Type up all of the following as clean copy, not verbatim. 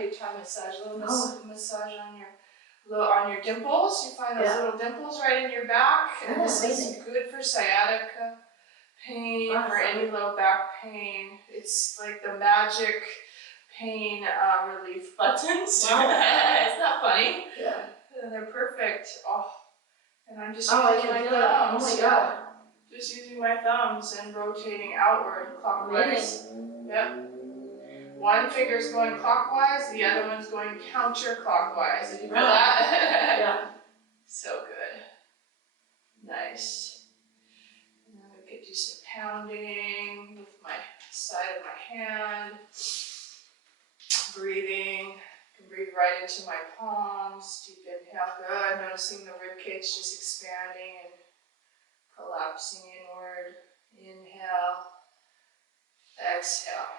you Thai massage, a little massage on your dimples. You find those little dimples right in your back, and this is good for sciatica pain or any low back pain. It's like the magic pain relief buttons. Wow. It's not funny. Yeah. And they're perfect. Oh, and I'm just using my thumbs. Oh my god. Just using my thumbs and rotating outward clockwise. Yep. One finger's going clockwise, the other one's going counterclockwise. Did you feel that? Yeah. So good. Nice. And then we could do some pounding with my side of my hand. Breathing. I can breathe right into my palms. Deep inhale. Good. Noticing the rib cage just expanding and collapsing inward. Inhale. Exhale.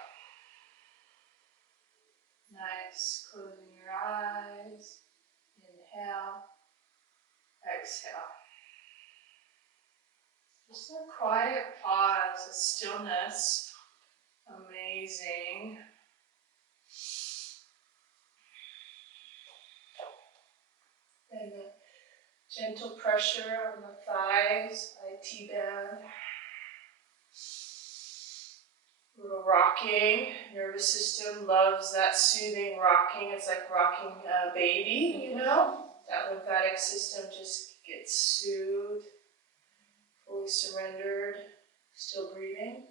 Nice. Closing your eyes. Inhale. Exhale. Just a quiet pause, a stillness. Amazing. And the gentle pressure on the thighs, IT band. A little rocking. Nervous system loves that soothing rocking. It's like rocking a baby, you know? That lymphatic system just gets soothed, fully surrendered, still breathing.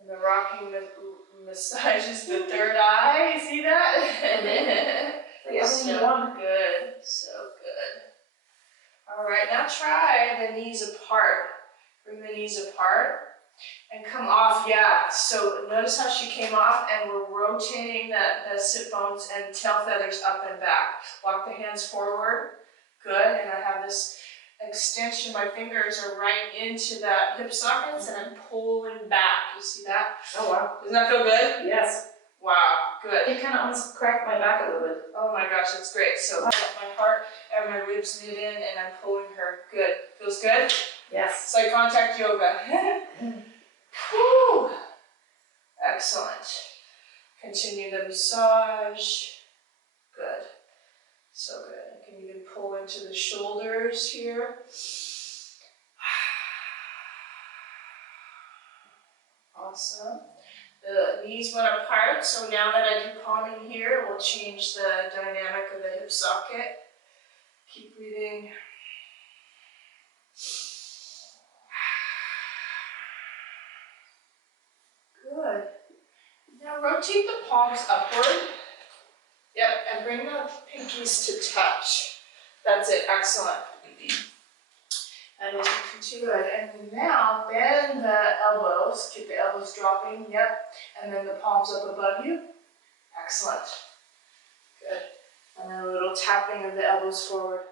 And the rocking massages the third eye. You see that? So good, so good. All right, now try the knees apart. Bring the knees apart and come off. Yeah, so notice how she came off, and we're rotating the sit bones and tail feathers up and back. Walk the hands forward. Good, and I have this extension. My fingers are right into that hip sockets, and I'm pulling back. You see that? Oh, wow. Doesn't that feel good? Yes. Wow, good. It kind of almost cracked my back a little bit. Oh my gosh, that's great. So I got my heart and my ribs knit in, and I'm pulling her. Good. Feels good? Yes. It's like contact yoga. Whew. Excellent. Continue the massage. Good. So good. I can even pull into the shoulders here. Awesome. The knees went apart, so now that I do palming here, we'll change the dynamic of the hip socket. Keep breathing. Good. Now rotate the palms upward. Yep, and bring the pinkies to touch. That's it, excellent. And we'll continue it. And now bend the elbows, keep the elbows dropping, yep. And then the palms up above you. Excellent. Good. And then a little tapping of the elbows forward.